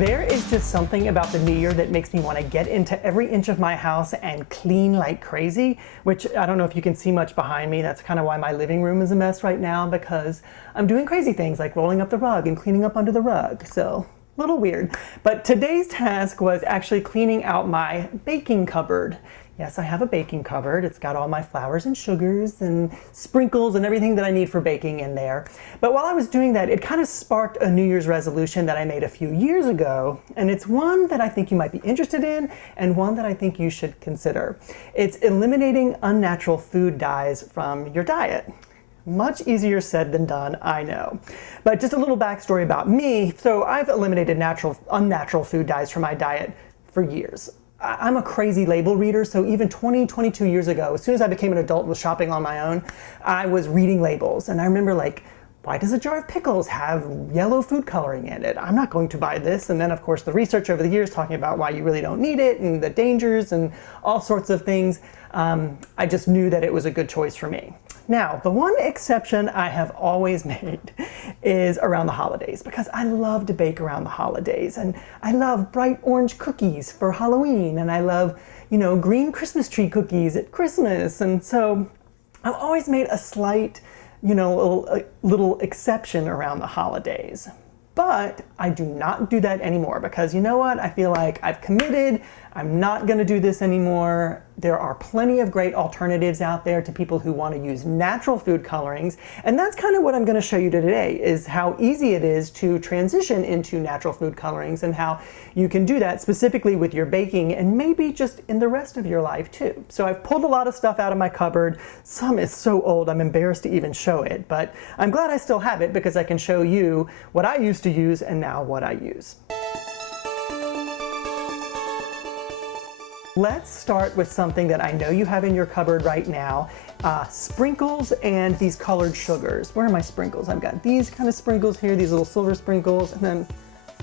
There is just something about the new year that makes me want to get into every inch of my house and clean like crazy, which I don't know if you can see much behind me. That's kind of why my living room is a mess right now, because I'm doing crazy things like rolling up the rug and cleaning up under the rug. So a little weird. But today's task was actually cleaning out my baking cupboard. Yes, I have a baking cupboard. It's got all my flours and sugars and sprinkles and everything that I need for baking in there. But while I was doing that, it kind of sparked a New Year's resolution that I made a few years ago. And it's one that I think you might be interested in and one that I think you should consider. It's eliminating unnatural food dyes from your diet. Much easier said than done, I know. But just a little backstory about me. So I've eliminated unnatural food dyes from my diet for years. I'm a crazy label reader, so even 22 years ago, as soon as I became an adult and was shopping on my own, I was reading labels. And I remember like, why does a jar of pickles have yellow food coloring in it? I'm not going to buy this. And then of course the research over the years talking about why you really don't need it and the dangers and all sorts of things. I just knew that it was a good choice for me. Now, the one exception I have always made is around the holidays, because I love to bake around the holidays, and I love bright orange cookies for Halloween, and I love, green Christmas tree cookies at Christmas. And so I've always made a slight, little exception around the holidays. But I do not do that anymore, because you know what? I feel like I've committed. I'm not going to do this anymore. There are plenty of great alternatives out there to people who want to use natural food colorings. And that's kind of what I'm going to show you today, is how easy it is to transition into natural food colorings and how you can do that specifically with your baking and maybe just in the rest of your life too. So I've pulled a lot of stuff out of my cupboard. Some is so old I'm embarrassed to even show it, but I'm glad I still have it because I can show you what I used to use and now what I use. Let's start with something that I know you have in your cupboard right now, sprinkles and these colored sugars. Where are my sprinkles? I've got these kind of sprinkles here, these little silver sprinkles, and then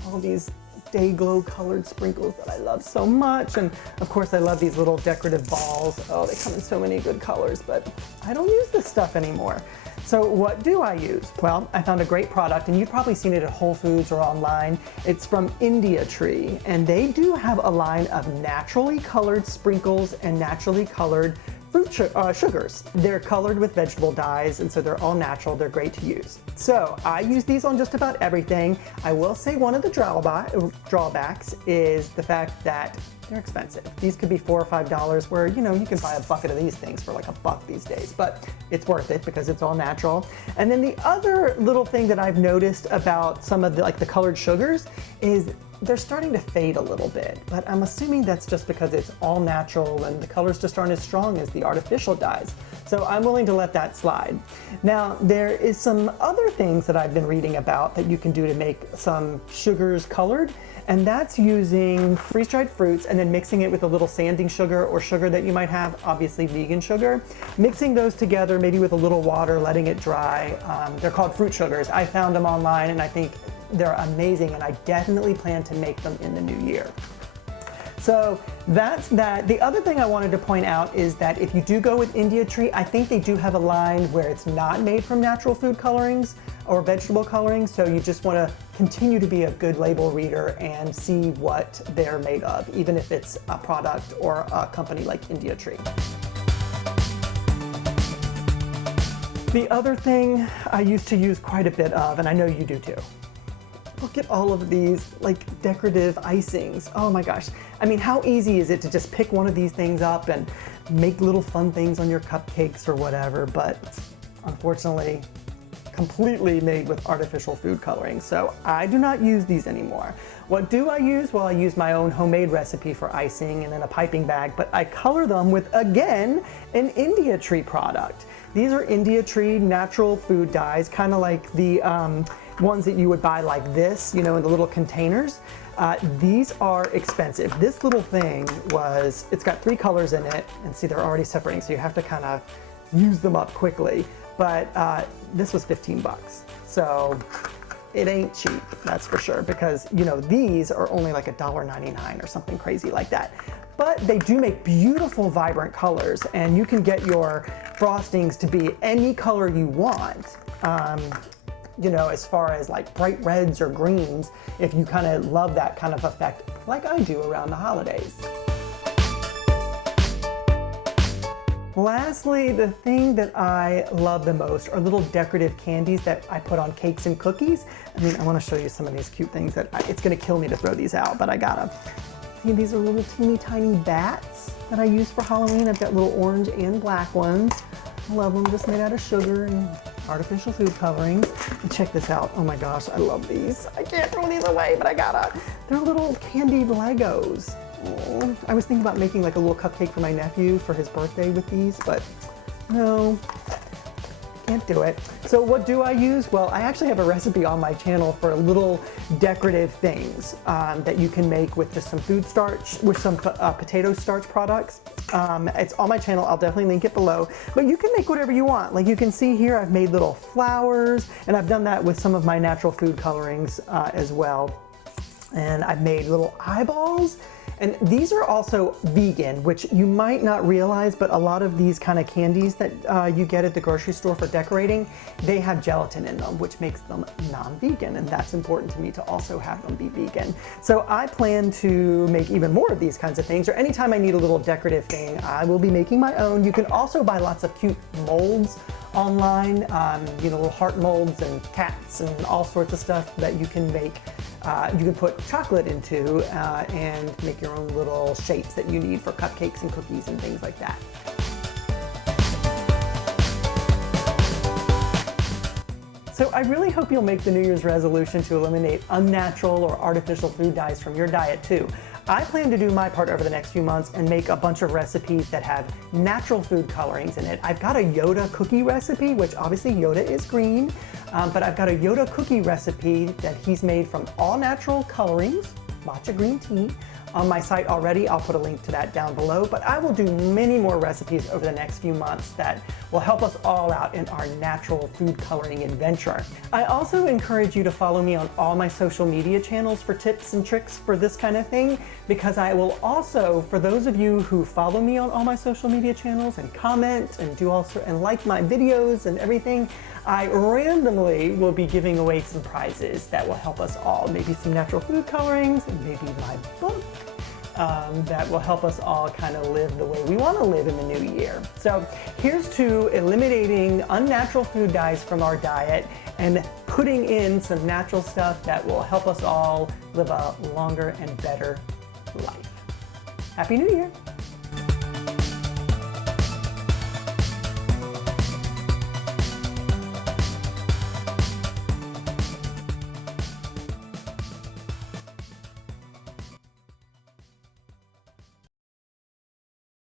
all these day glow colored sprinkles that I love so much. And of course I love these little decorative balls. Oh, they come in so many good colors, but I don't use this stuff anymore. So what do I use? Well, I found a great product, and you've probably seen it at Whole Foods or online. It's from India Tree, and they do have a line of naturally colored sprinkles and naturally colored fruit sugars. They're colored with vegetable dyes, and so they're all natural. They're great to use. So I use these on just about everything. I will say one of the drawbacks is the fact that they're expensive. These could be $4 or $5, where you can buy a bucket of these things for like $1 these days, but it's worth it because it's all natural. And then the other little thing that I've noticed about some of the colored sugars is they're starting to fade a little bit, but I'm assuming that's just because it's all natural and the colors just aren't as strong as the artificial dyes. So I'm willing to let that slide. Now, there is some other things that I've been reading about that you can do to make some sugars colored, and that's using freeze-dried fruits and then mixing it with a little sanding sugar or sugar that you might have, obviously vegan sugar. Mixing those together, maybe with a little water, letting it dry. They're called fruit sugars. I found them online and I think they're amazing, and I definitely plan to make them in the new year. So that's that. The other thing I wanted to point out is that if you do go with India Tree, I think they do have a line where it's not made from natural food colorings or vegetable colorings, so you just want to continue to be a good label reader and see what they're made of, even if it's a product or a company like India Tree. The other thing I used to use quite a bit of, and I know you do too, look at all of these decorative icings. Oh my gosh. I mean, how easy is it to just pick one of these things up and make little fun things on your cupcakes or whatever, but unfortunately, completely made with artificial food coloring. So I do not use these anymore. What do I use? Well, I use my own homemade recipe for icing and then a piping bag, but I color them with, again, an India Tree product. These are India Tree natural food dyes, kind of like the ones that you would buy like this, in the little containers. These are expensive. This little thing it's got 3 colors in it, and see, they're already separating, so you have to kind of use them up quickly. But this was $15. So it ain't cheap, that's for sure, because these are only like $1.99 or something crazy like that. But they do make beautiful, vibrant colors, and you can get your frostings to be any color you want. you know, as far as like bright reds or greens, if you kind of love that kind of effect like I do around the holidays. Lastly, the thing that I love the most are little decorative candies that I put on cakes and cookies. I mean, I want to show you some of these cute things that it's going to kill me to throw these out, but I gotta. See, these are little teeny tiny bats that I use for Halloween. I've got little orange and black ones. I love them, just made out of sugar and artificial food coloring. And check this out. Oh my gosh, I love these. I can't throw these away, but I gotta. They're little candied Legos. Oh, I was thinking about making like a little cupcake for my nephew for his birthday with these, but no, can't do it. So what do I use? Well, I actually have a recipe on my channel for little decorative things that you can make with just some food starch, with some potato starch products. It's on my channel. I'll definitely link it below, but you can make whatever you want. Like you can see here, I've made little flowers, and I've done that with some of my natural food colorings as well. And I've made little eyeballs. And these are also vegan, which you might not realize, but a lot of these kind of candies that you get at the grocery store for decorating, they have gelatin in them, which makes them non-vegan. And that's important to me to also have them be vegan. So I plan to make even more of these kinds of things, or anytime I need a little decorative thing, I will be making my own. You can also buy lots of cute molds online, you know, little heart molds and cats and all sorts of stuff that you can make. You can put chocolate into and make your own little shapes that you need for cupcakes and cookies and things like that. So I really hope you'll make the New Year's resolution to eliminate unnatural or artificial food dyes from your diet too. I plan to do my part over the next few months and make a bunch of recipes that have natural food colorings in it. I've got a Yoda cookie recipe, which obviously Yoda is green, but I've got a Yoda cookie recipe that he's made from all natural colorings, matcha green tea, on my site already. I'll put a link to that down below, but I will do many more recipes over the next few months that will help us all out in our natural food coloring adventure. I also encourage you to follow me on all my social media channels for tips and tricks for this kind of thing, because I will also, for those of you who follow me on all my social media channels and comment and do also and like my videos and everything, I randomly will be giving away some prizes that will help us all. Maybe some natural food colorings, and maybe my book that will help us all kind of live the way we want to live in the new year. So here's to eliminating unnatural food dyes from our diet and putting in some natural stuff that will help us all live a longer and better life. Happy New Year!